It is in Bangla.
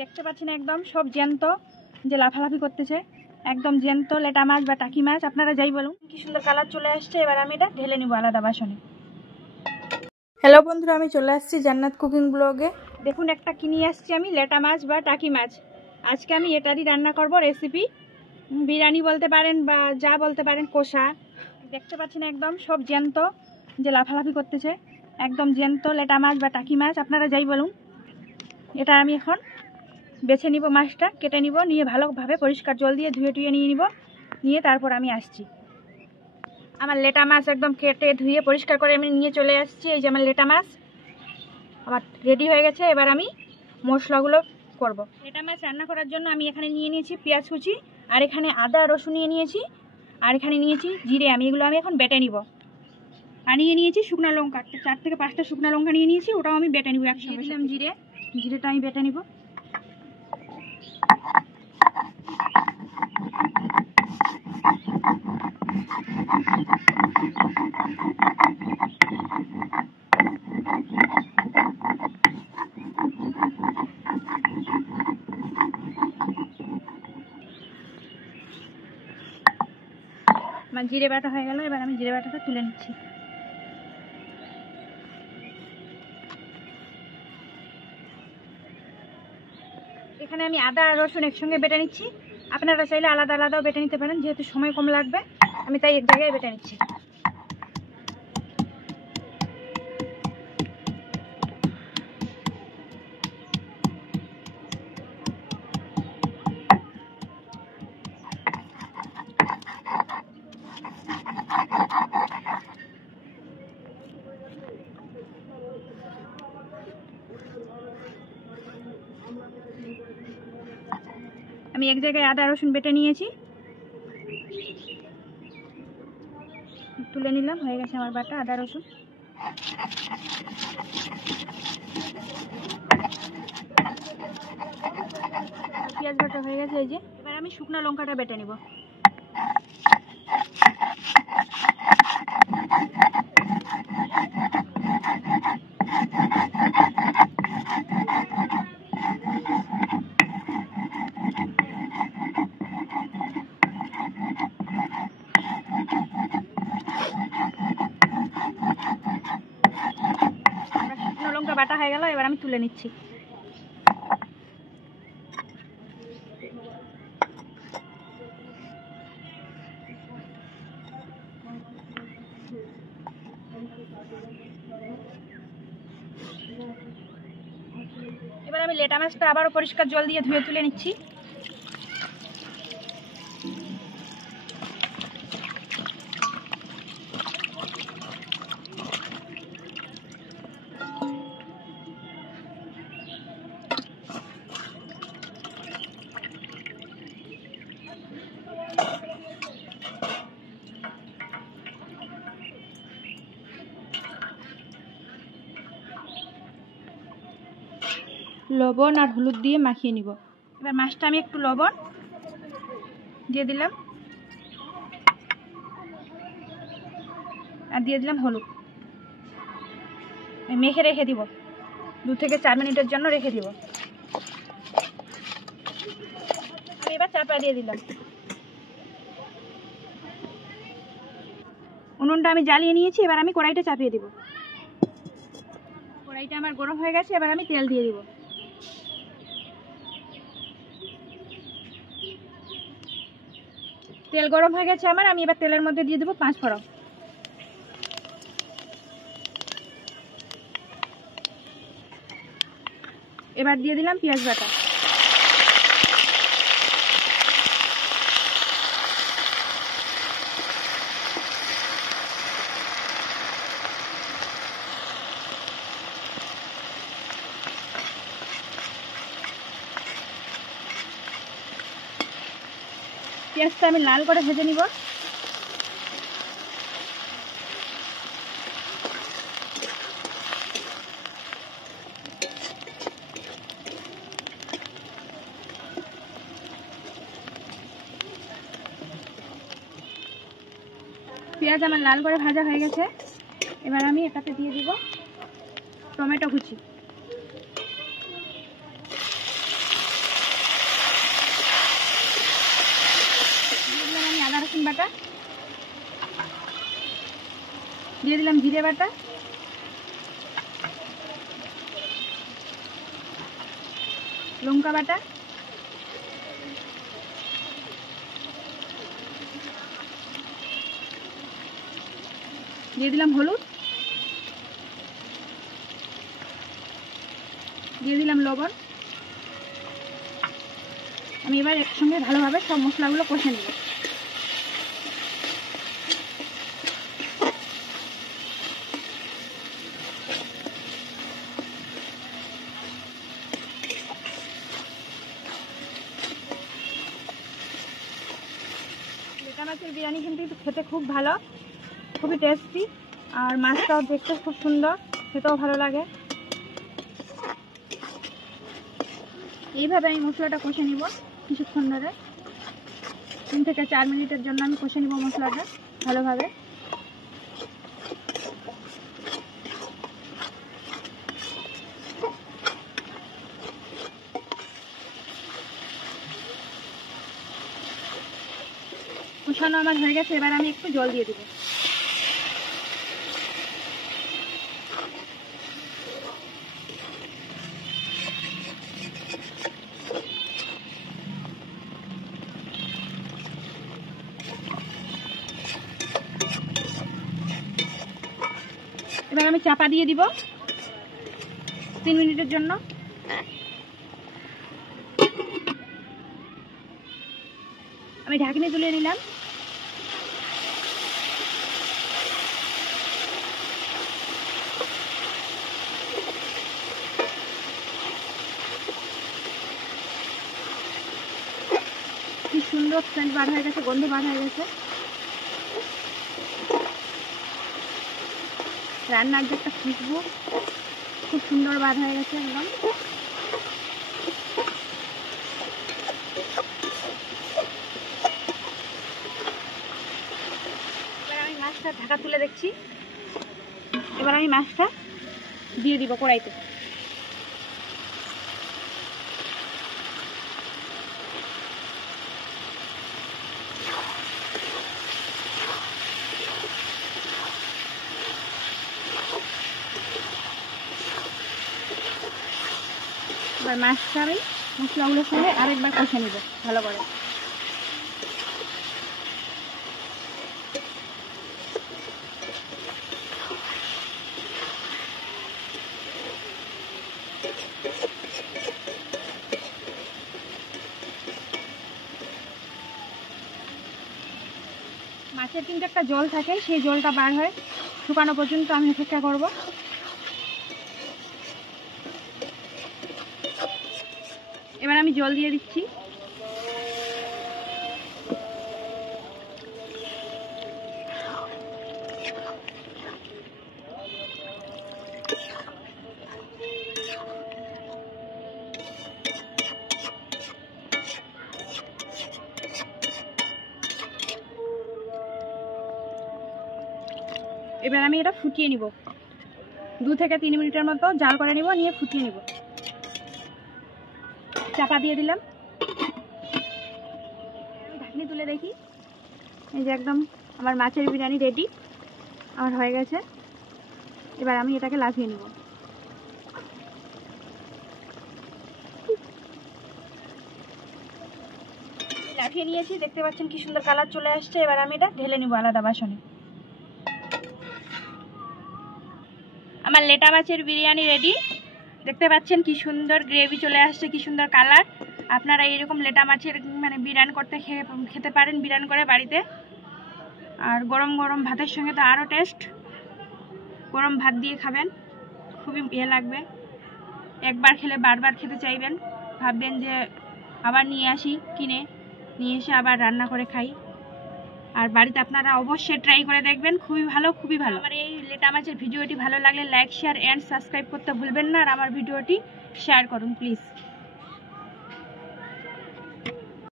দেখতে পাচ্ছেন একদম সব জ্যান্ত যে লাফালাফি করতেছে, একদম জ্যান্ত লেটা মাছ বা টাকি মাছ, আপনারা যাই বলুন। কি সুন্দর কালার চলে আসছে। এবার আমি এটা ঢেলে নিব আলাদা বাসনে। হ্যালো বন্ধুরা, আমি চলে আসছি জান্নাত কুকিং ব্লগে। দেখুন একটা কিনে আসছি আমি লেটা মাছ বা টাকি মাছ। আজকে আমি এটারই রান্না করব রেসিপি, বিরিয়ানি বলতে পারেন বা যা বলতে পারেন, কষা। দেখতে পাচ্ছেন একদম সব জ্যান্ত যে লাফালাফি করতেছে, একদম জ্যান্ত লেটা মাছ বা টাকি মাছ, আপনারা যাই বলুন। এটা আমি এখন বেছে নিব, মাছটা কেটে নিব, নিয়ে ভালোভাবে পরিষ্কার জল দিয়ে ধুয়ে টুয়ে নিয়ে নিব, নিয়ে তারপর আমি আসছি। আমার লেটা মাছ একদম কেটে ধুয়ে পরিষ্কার করে আমি নিয়ে চলে আসছি। এই যে আমার লেটা মাছ আমার রেডি হয়ে গেছে। এবার আমি মশলাগুলো করব। লেটা মাছ রান্না করার জন্য আমি এখানে নিয়ে নিয়েছি পেঁয়াজ কুচি, আর এখানে আদা রসুন নিয়ে নিয়েছি, আর এখানে নিয়েছি জিরে। এগুলো আমি এখন বেটে নিব। আর নিয়ে নিয়েছি শুকনো লঙ্কা, 4 থেকে 5টা শুকনো লঙ্কা নিয়ে নিয়েছি, ওটাও আমি বেটে নিব একসঙ্গে। দিলাম জিরেটা আমি বেটে নিব। আমার জিরে বাটা হয়ে গেল। এবার আমি জিরে বাটাটা তুলে নিচ্ছি। এখানে আমি আদা আর রসুন একসঙ্গে বেটে নিচ্ছি। আপনারা চাইলে আলাদা আলাদাও বেটে নিতে পারেন, যেহেতু সময় কম লাগবে আমি তাই এক জায়গায় বেটে নিচ্ছি। আমি এক জায়গায় আদা রসুন বেটে নিয়েছি, তুলে নিলাম। হয়ে গেছে আমার বাটা আদা রসুন। পেঁয়াজ বাটা হয়ে গেছে। এই যে এবার আমি শুকনো লঙ্কাটা বেটে নিব। লঙ্কা বাটা হয়ে গেল। এবার আমি তুলে নিচ্ছি। এবার আমি লেটা মাছটা আবারও পরিষ্কার জল দিয়ে ধুয়ে তুলে নিচ্ছি। লবণ আর হলুদ দিয়ে মাখিয়ে নিব। এবার মাছটা আমি একটু লবণ দিয়ে দিলাম আর দিয়ে দিলাম হলুদ, মেখে রেখে দিব। 2 থেকে 4 মিনিটের জন্য রেখে দিব। আমি এবার চাপা দিয়ে দিলাম। উনুনটা আমি জ্বালিয়ে নিয়েছি। এবার আমি কড়াইটা চাপিয়ে দিব। কড়াইটা আমার গরম হয়ে গেছে। এবার আমি তেল দিয়ে দিব। তেল গরম হয়ে গেছে আমার। আমি এবার তেলের মধ্যে দিয়ে দেবো 5 ফোড়ন। এবার দিয়ে দিলাম পেঁয়াজ বাটা। পেঁয়াজটা আমি লাল করে ভেজে নিব। পেঁয়াজ আমার লাল করে ভাজা হয়ে গেছে। এবার আমি এটাতে দিয়ে দিব টমেটো কুচি। দিয়ে দিলাম জিরে বাটা, লঙ্কা বাটা, দিয়ে দিলাম হলুদ, দিয়ে দিলাম লবণ। আমি এবার একসঙ্গে ভালোভাবে সব মশলাগুলো কষে নেব। লেটা মাছের বিরিয়ানি কিন্তু খেতে খুব ভালো, খুবই টেস্টি, আর মাছটাও দেখতে খুব সুন্দর, খেতেও ভালো লাগে। এইভাবে আমি মশলাটা কষে নিব কিছুক্ষণ ধরে, 3 থেকে 4 মিনিটের জন্য আমি কষে নিব মশলাটা ভালোভাবে। কষানো আমার হয়ে গেছে, এবার আমি একটু জল দিয়ে দিব। এবার আমি চাপা দিয়ে দিব 3 মিনিটের জন্য। আমি ঢাকনি তুলে নিলাম। কি সুন্দর সেন্ট বার হয়ে গেছে, গন্ধ বার হয়ে গেছে। রান্নার যে একটা খুশবু খুব সুন্দর বার হয়ে গেছে একদম। এবার আমি মাছটা ঢাকা তুলে দেখছি। এবার আমি মাছটা দিয়ে দিব কড়াইতে। এবার মাছটা আমি মশলাগুলোর সঙ্গে আরেকবার কষে নিব ভালো করে। মাছের কিন্তু একটা জল থাকে, সেই জলটা বার হয় শুকানো পর্যন্ত আমি অপেক্ষা করব। এবার আমি জল দিয়ে দিচ্ছি। এবার আমি এটা ফুটিয়ে নিব, 2 থেকে 3 মিনিটের মতো জাল করে নিব, নিয়ে ফুটিয়ে নিব। চাপা দিয়ে দিলাম। ঢাকনি তুলে দেখি, এই যে একদম আমার মাছের বিরিয়ানি রেডি আমার হয়ে গেছে। এবার আমি এটাকে লাফিয়ে নিব। লাফিয়ে নিয়েছি, দেখতে পাচ্ছেন কি সুন্দর কালার চলে আসছে। এবার আমি এটা ঢেলে নিব আলাদা বাসনে। আমার লেটা মাছের বিরিয়ানি রেডি। দেখতে পাচ্ছেন কি সুন্দর গ্রেভি চলে আসছে, কি সুন্দর কালার। আপনারা এইরকম লেটা মাছের বিরিয়ানি করতে খেতে পারেন, বিরিয়ানি করে বাড়িতে। আর গরম গরম ভাতের সঙ্গে তো আরও টেস্ট। গরম ভাত দিয়ে খাবেন, খুবই লাগবে। একবার খেলে বারবার খেতে চাইবেন, ভাববেন যে আবার নিয়ে আসি, কিনে নিয়ে এসে আবার রান্না করে খাই। আর বাড়িতে আপনারা অবশ্যই ট্রাই করে দেখবেন, খুবই ভালো, খুবই ভালো। আমার এই লেটা মাছের ভিডিওটি ভালো লাগলে লাইক, শেয়ার এন্ড সাবস্ক্রাইব করতে ভুলবেন না। আর আমার ভিডিওটি শেয়ার করুন প্লিজ।